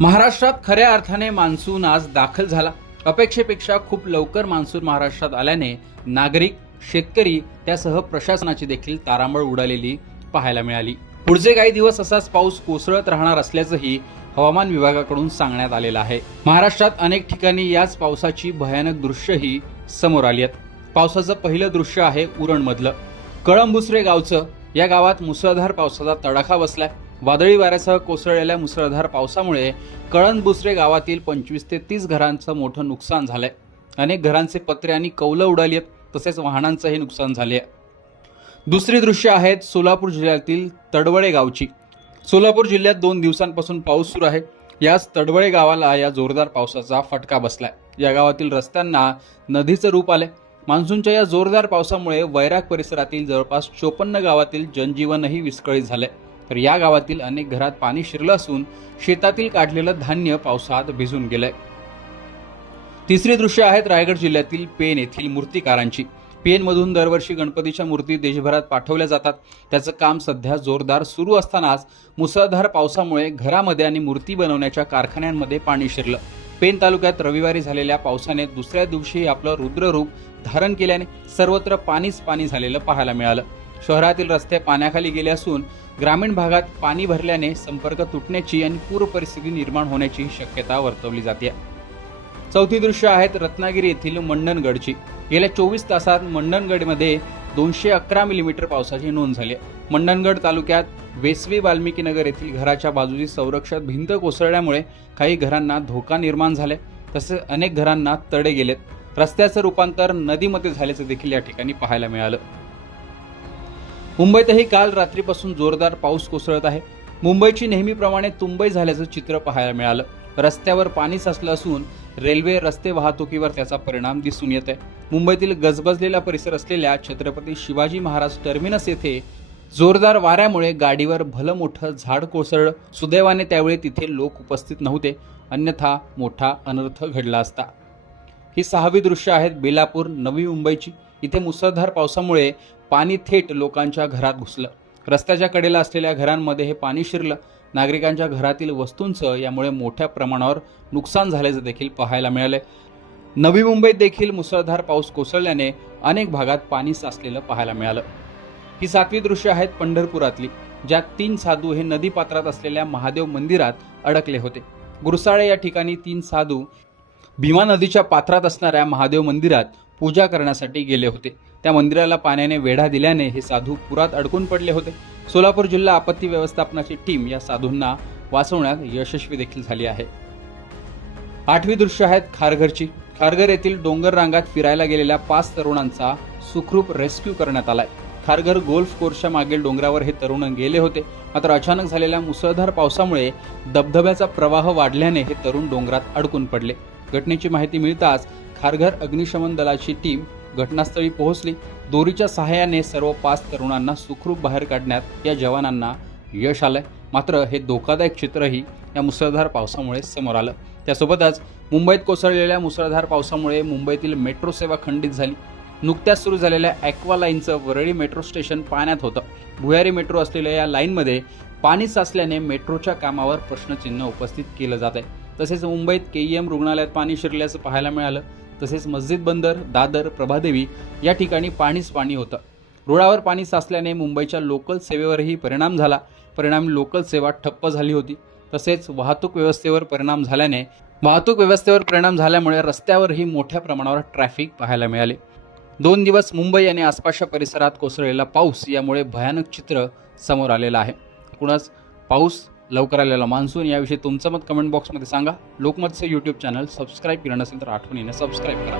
महाराष्ट्रात खऱ्या अर्थाने मान्सून आज दाखल झाला. अपेक्षेपेक्षा खूप लवकर मान्सून महाराष्ट्रात आल्याने नागरिक शेतकरी त्यासह प्रशासनाची देखील तारांबळ उडालेली पाहायला मिळाली. पुढचे काही दिवस असाच पाऊस कोसळत राहणार असल्याचंही हवामान विभागाकडून सांगण्यात आलेलं आहे. महाराष्ट्रात अनेक ठिकाणी याच पावसाची भयानक दृश्यही समोर आली आहेत. पावसाचं पहिलं दृश्य आहे उरणमधलं. कळंबुसरे गावचं. या गावात मुसळधार पावसाचा तडाखा बसलाय. वादळी वाऱ्यासह कोसळलेल्या मुसळधार पावसामुळे कळंबुसरे गावातील पंचवीस ते तीस घरांचं मोठं नुकसान झालंय. अनेक घरांचे पत्रे आणि कौलं उडाली आहेत तसेच वाहनांचंही नुकसान झाले आहे दुसरी दृश्य आहेत सोलापूर जिल्ह्यातील तडवळे गावची. सोलापूर जिल्ह्यात दोन दिवसांपासून पाऊस सुरू आहे. याच तडवळे गावाला या जोरदार पावसाचा फटका बसलाय. या गावातील रस्त्यांना नदीचं रूप आलंय. मान्सूनच्या या जोरदार पावसामुळे वैराग परिसरातील जवळपास चोपन्न गावातील जनजीवनही विस्कळीत झालंय. तर या गावातील अनेक घरात पाणी शिरलं असून शेतातील काढलेलं धान्य पावसात भिजून गेलंय. तिसरी दृश्य आहेत रायगड जिल्ह्यातील पेन येथील मूर्तिकारांची. पेनमधून दरवर्षी गणपतीच्या मूर्ती देशभरात पाठवल्या जातात. त्याचं काम सध्या जोरदार सुरू असतानाच मुसळधार पावसामुळे घरामध्ये आणि मूर्ती बनवण्याच्या कारखान्यांमध्ये पाणी शिरलं. पेन तालुक्यात रविवारी झालेल्या पावसाने दुसऱ्या दिवशी आपलं रुद्ररूप धारण केल्याने सर्वत्र पाणीच पाणी झालेलं पाहायला मिळालं. शहरातील रस्ते पाण्याखाली गेले असून ग्रामीण भागात पाणी भरल्याने संपर्क तुटण्याची आणि पूर परिस्थिती निर्माण होण्याची शक्यता वर्तवली जाते. चौथी दृश्य आहेत रत्नागिरी येथील मंडणगडची. गेल्या चोवीस तासात मंडणगडमध्ये दोनशे अकरा मिलीमीटर पावसाची नोंद झाली. मंडणगड तालुक्यात वेसवी वाल्मिकी नगर येथील घराच्या बाजूची संरक्षक भिंत कोसळल्यामुळे काही घरांना धोका निर्माण झाले तसेच अनेक घरांना तडे गेलेत. रस्त्याचं रूपांतर नदीमध्ये झाल्याचं देखील या ठिकाणी पाहायला मिळालं. मुंबईतही काल रात्रीपासून जोरदार पाऊस कोसळत आहे. मुंबईची नेहमीप्रमाणे तुंबई झाल्याचं चित्र पाहायला मिळालं. रस्त्यावर पाणी साचलं असून रेल्वे रस्ते वाहतुकीवर त्याचा परिणाम दिसून येत आहे. मुंबईतील गजबजलेला परिसर असलेल्या छत्रपती शिवाजी महाराज टर्मिनस येथे जोरदार वाऱ्यामुळे गाडीवर भलं मोठं झाड कोसळलं. सुदैवाने त्यावेळी तिथे लोक उपस्थित नव्हते. अन्यथा मोठा अनर्थ घडला असता. ही सहावी दृश्य आहेत बेलापूर नवी मुंबईची. इथे मुसळधार पावसामुळे पाणी थेट लोकांच्या घरात घुसलं. रस्त्याच्या कडेला असलेल्या घरांमध्ये हे पाणी शिरलं. नागरिकांच्या घरातील वस्तूंचं यामुळे मोठ्या प्रमाणावर नुकसान झाल्याचं देखील पाहायला मिळालंय. नवी मुंबईत देखील मुसळधार पाऊस कोसळल्याने अनेक भागात पाणी साचलेलं पाहायला मिळालं. ही सातवी दृश्य आहेत पंढरपुरातली ज्यात तीन साधू हे नदी पात्रात असलेल्या महादेव मंदिरात अडकले होते. गुरसाळे या ठिकाणी तीन साधू भीमा नदीच्या पात्रात असणाऱ्या महादेव मंदिरात पूजा करण्यासाठी गेले होते. त्या मंदिराला पाण्याने वेढा दिल्याने हे साधू पुरात अडकून पडले होते. सोलापूर जिल्हा आपत्ती व्यवस्थापनाची टीम या साधूंना वाचवण्यात यशस्वी देखील झाली आहे. आठवी दृश्य आहेत खारघरची. खारघर येथील डोंगर रांगात फिरायला गेलेल्या पाच तरुणांचा सुखरूप रेस्क्यू करण्यात आलाय. खारघर गोल्फ कोर्सच्या मागील डोंगरावर हे तरुण गेले होते. मात्र अचानक झालेल्या मुसळधार पावसामुळे धबधब्याचा प्रवाह वाढल्याने हे तरुण डोंगरात अडकून पडले. घटनेची माहिती मिळताच खारघर अग्निशमन दलाची टीम घटनास्थळी पोहोचली. दोरीच्या सहाय्याने सर्व पाच तरुणांना सुखरूप बाहेर काढण्यात या जवानांना यश आलंय. मात्र हे धोकादायक चित्रही या मुसळधार पावसामुळे समोर आलं. त्यासोबतच मुंबईत कोसळलेल्या मुसळधार पावसामुळे मुंबईतील मेट्रो सेवा खंडित झाली. नुकत्याच सुरू झालेल्या ॲक्वा लाईनचं वरळी मेट्रो स्टेशन पाण्यात होतं. भुयारी मेट्रो असलेल्या या लाईनमध्ये पाणी साचल्याने मेट्रोच्या कामावर प्रश्नचिन्ह उपस्थित केलं जात आहे तसेच मुंबईत के ई एम रुग्णालयात पाणी शिरल्याचं पाहायला मिळालं. तसेच मस्जिद बंदर दादर प्रभादेवी या ठिकाणी पाणीच पाणी होतं. रुळावर पाणी साचल्याने मुंबईच्या लोकल सेवेवरही परिणाम झाला. परिणामी लोकल सेवा ठप्प झाली होती. तसेच वाहतूक व्यवस्थेवर परिणाम झाल्याने वाहतूक व्यवस्थेवर परिणाम झाल्यामुळे रस्त्यावरही मोठ्या प्रमाणावर ट्रॅफिक पाहायला मिळाले. दोन दिवस मुंबई आणि आसपासच्या परिसरात कोसळलेला पाऊस यामुळे भयानक चित्र समोर आलेलं आहे. एकूणच पाऊस लवकर आलेला मान्सून याविषयी तुमचं मत कमेंट बॉक्समध्ये सांगा. लोकमतचं यूट्यूब चॅनल सबस्क्राईब केलं नसेल तर आठवणीने सबस्क्राईब करा.